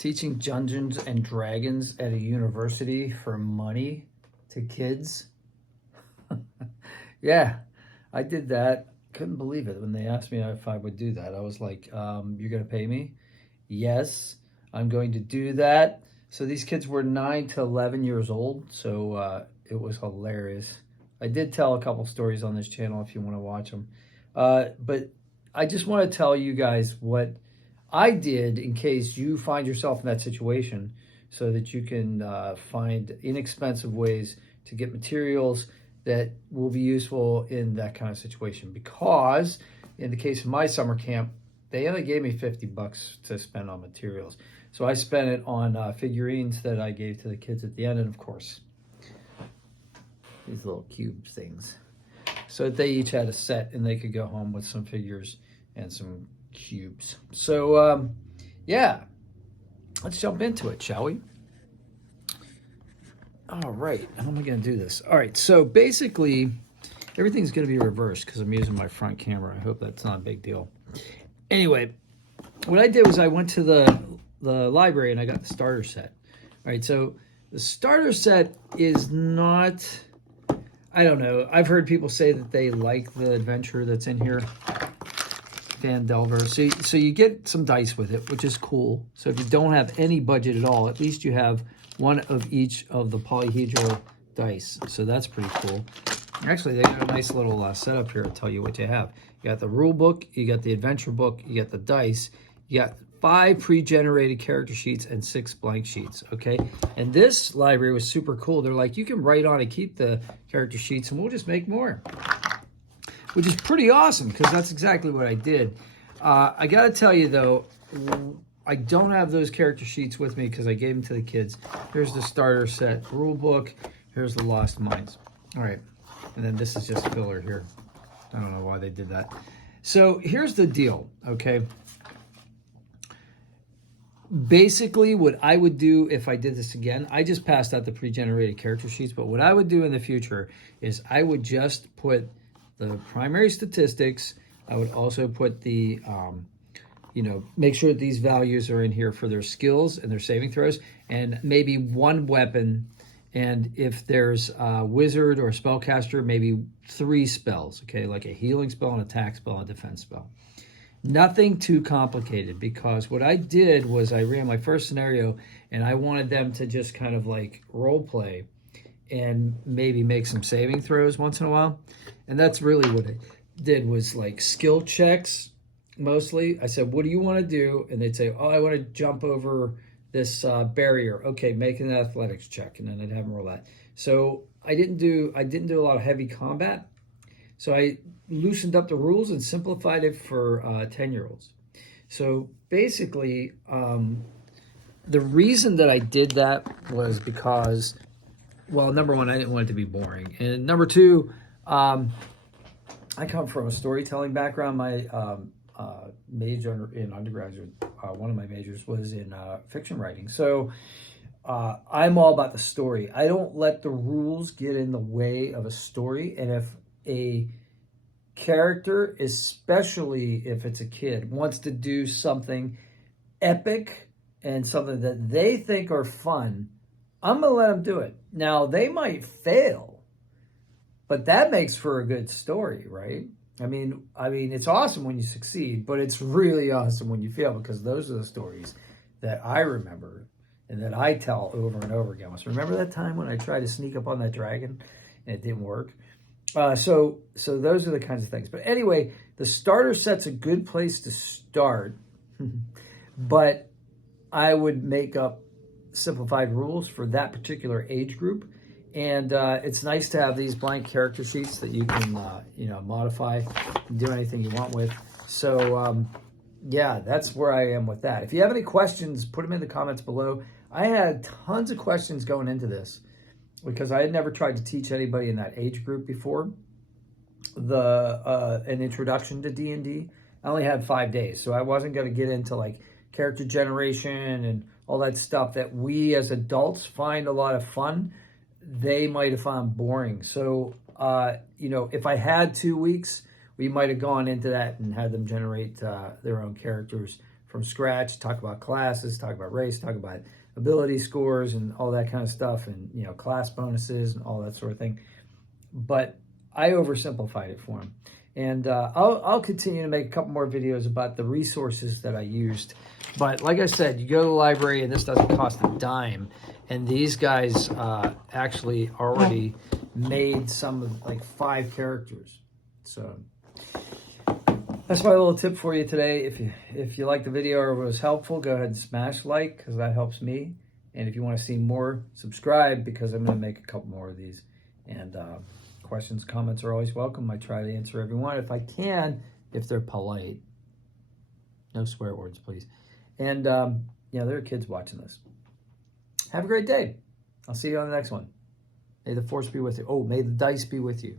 Teaching Dungeons and Dragons at a university for money to kids. Yeah, I did that. Couldn't believe it when they asked me if I would do that. I was like, you're going to pay me? Yes, I'm going to do that. So these kids were 9 to 11 years old. So it was hilarious. I did tell a couple stories on this channel if you want to watch them. But I just want to tell you guys what I did in case you find yourself in that situation so that you can find inexpensive ways to get materials that will be useful in that kind of situation. Because in the case of my summer camp, they only gave me $50 to spend on materials. So I spent it on figurines that I gave to the kids at the end. And of course, these little cube things. So that they each had a set and they could go home with some figures and some cubes. So, yeah, let's jump into it, shall we? All right, how am I going to do this? All right, so basically, everything's going to be reversed because I'm using my front camera. I hope that's not a big deal. Anyway, what I did was I went to the library and I got the starter set. All right, so the starter set is not, I don't know. I've heard people say that they like the adventure that's in here. Van Delver. So you get some dice with it, which is cool. So if you don't have any budget at all, at least you have one of each of the polyhedral dice. So that's pretty cool. Actually, they got a nice little setup here to tell you what you have. You got the rule book, you got the adventure book, you got the dice, you got 5 pre-generated character sheets and 6 blank sheets, okay? And this library was super cool. They're like, you can write on and keep the character sheets and we'll just make more, which is pretty awesome because that's exactly what I did. I got to tell you, though, I don't have those character sheets with me because I gave them to the kids. Here's the starter set rule book. Here's the Lost Mines. All right. And then this is just filler here. I don't know why they did that. So here's the deal, okay? Basically, what I would do if I did this again, I just passed out the pre-generated character sheets, but what I would do in the future is I would just put the primary statistics. I would also put the, make sure that these values are in here for their skills and their saving throws, and maybe one weapon. And if there's a wizard or a spellcaster, maybe 3 spells, okay, like a healing spell, an attack spell, and a defense spell. Nothing too complicated, because what I did was I ran my first scenario and I wanted them to just kind of like role play and maybe make some saving throws once in a while. And that's really what I did, was like skill checks mostly. I said, what do you want to do? And they'd say, oh, I want to jump over this barrier. Okay, make an athletics check. And then I'd have them roll that. So I didn't do a lot of heavy combat. So I loosened up the rules and simplified it for 10-year-olds. So basically, the reason that I did that was because, well, number one, I didn't want it to be boring. And number two, I come from a storytelling background. My major in undergraduate, one of my majors was in fiction writing. So I'm all about the story. I don't let the rules get in the way of a story. And if a character, especially if it's a kid, wants to do something epic and something that they think are fun, I'm going to let them do it. Now, they might fail, but that makes for a good story, right? I mean, it's awesome when you succeed, but it's really awesome when you fail, because those are the stories that I remember and that I tell over and over again. So remember that time when I tried to sneak up on that dragon and it didn't work? So those are the kinds of things. But anyway, the starter set's a good place to start, but I would make up simplified rules for that particular age group. And it's nice to have these blank character sheets that you can, modify and do anything you want with. So, yeah, that's where I am with that. If you have any questions, put them in the comments below. I had tons of questions going into this because I had never tried to teach anybody in that age group before an introduction to D&D. I only had 5 days, so I wasn't going to get into like character generation and all that stuff that we as adults find a lot of fun. They might have found boring. So, if I had 2 weeks, we might have gone into that and had them generate their own characters from scratch, talk about classes, talk about race, talk about ability scores and all that kind of stuff, and class bonuses and all that sort of thing. But I oversimplified it for him. And I'll continue to make a couple more videos about the resources that I used. But like I said, you go to the library and this doesn't cost a dime. And these guys actually already made some of like 5 characters. So that's my little tip for you today. If you liked the video or it was helpful, go ahead and smash like, because that helps me. And if you want to see more, subscribe, because I'm going to make a couple more of these. And questions, comments are always welcome. I try to answer everyone if I can, if they're polite. No swear words, please. And there are kids watching this. Have a great day. I'll see you on the next one. May the force be with you. Oh, may the dice be with you.